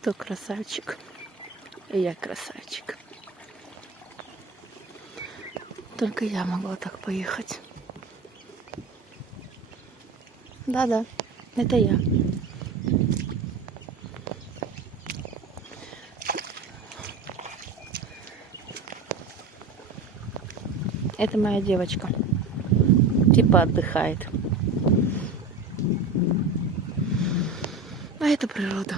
Кто красавчик? Я красавчик. Только я могла так поехать. Да-да, это я. Это моя девочка. Типа отдыхает. А это природа.